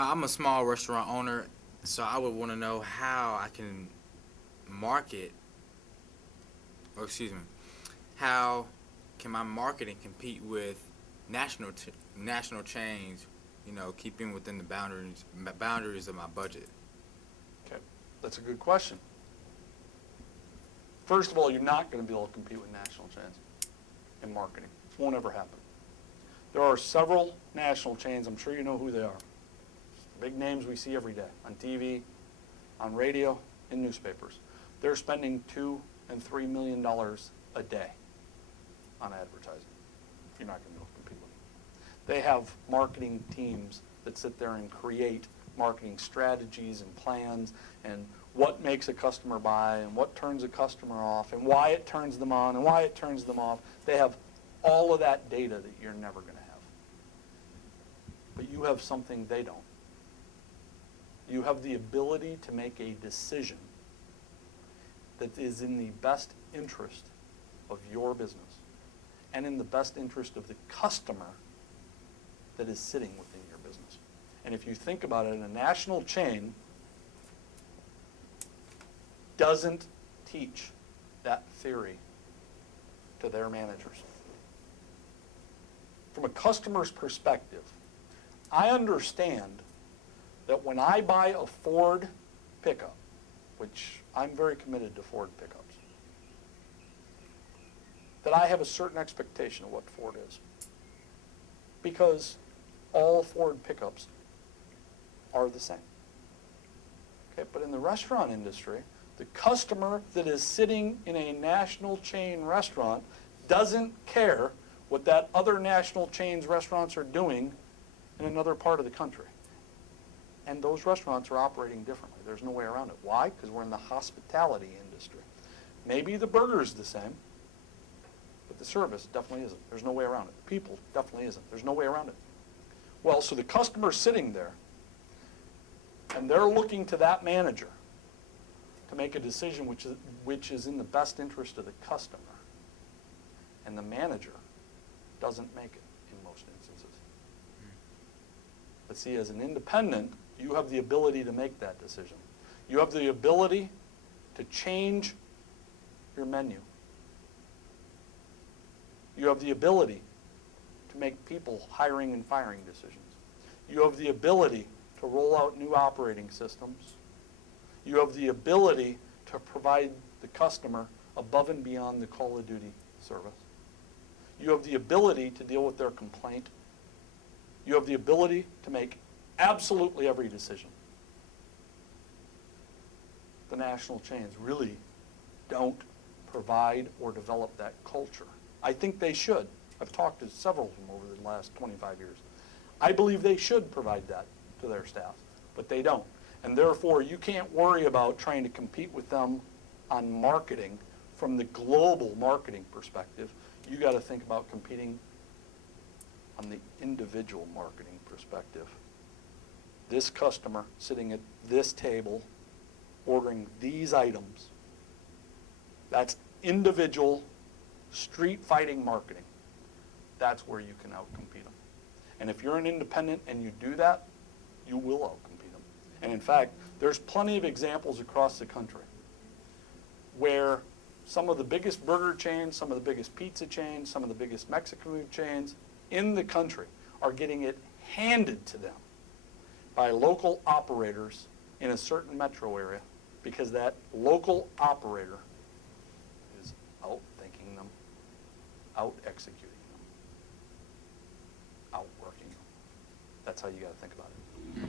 I'm a small restaurant owner, so I would want to know how I can market, or excuse me, how can my marketing compete with national chains? Keeping within the boundaries of my budget. Okay, that's a good question. First of all, you're not going to be able to compete with national chains in marketing. It won't ever happen. There are several national chains, I'm sure you know who they are. Big names we see every day on TV, on radio, in newspapers. They're spending $2 and $3 million a day on advertising. You're not going to be able to compete with them. They have marketing teams that sit there and create marketing strategies and plans and what makes a customer buy and what turns a customer off and why it turns them on and why it turns them off. They have all of that data that you're never going to have. But you have something they don't. You have the ability to make a decision that is in the best interest of your business and in the best interest of the customer that is sitting within your business. And if you think about it, a national chain doesn't teach that theory to their managers. From a customer's perspective, I understand that when I buy a Ford pickup, which I'm very committed to Ford pickups, that I have a certain expectation of what Ford is. Because all Ford pickups are the same. Okay, but in the restaurant industry, the customer that is sitting in a national chain restaurant doesn't care what that other national chain's restaurants are doing in another part of the country. And those restaurants are operating differently. There's no way around it. Why? Because we're in the hospitality industry. Maybe the burger's the same, but the service definitely isn't. There's no way around it. The people definitely isn't. There's no way around it. Well, so the customer's sitting there, and they're looking to that manager to make a decision which is in the best interest of the customer. And the manager doesn't make it in most instances. But see, as an independent, you have the ability to make that decision. You have the ability to change your menu. You have the ability to make people hiring and firing decisions. You have the ability to roll out new operating systems. You have the ability to provide the customer above and beyond the call of duty service. You have the ability to deal with their complaint. You have the ability to make absolutely every decision. The national chains really don't provide or develop that culture. I think they should. I've talked to several of them over the last 25 years. I believe they should provide that to their staff, but they don't. And therefore, you can't worry about trying to compete with them on marketing from the global marketing perspective. You got to think about competing on the individual marketing perspective. This customer sitting at this table ordering these items, that's individual street fighting marketing. That's where you can outcompete them. And if you're an independent and you do that, you will outcompete them. And in fact, there's plenty of examples across the country where some of the biggest burger chains, some of the biggest pizza chains, some of the biggest Mexican food chains in the country are getting it handed to them by local operators in a certain metro area because that local operator is outthinking them, out-executing them, outworking them. That's how you got to think about it.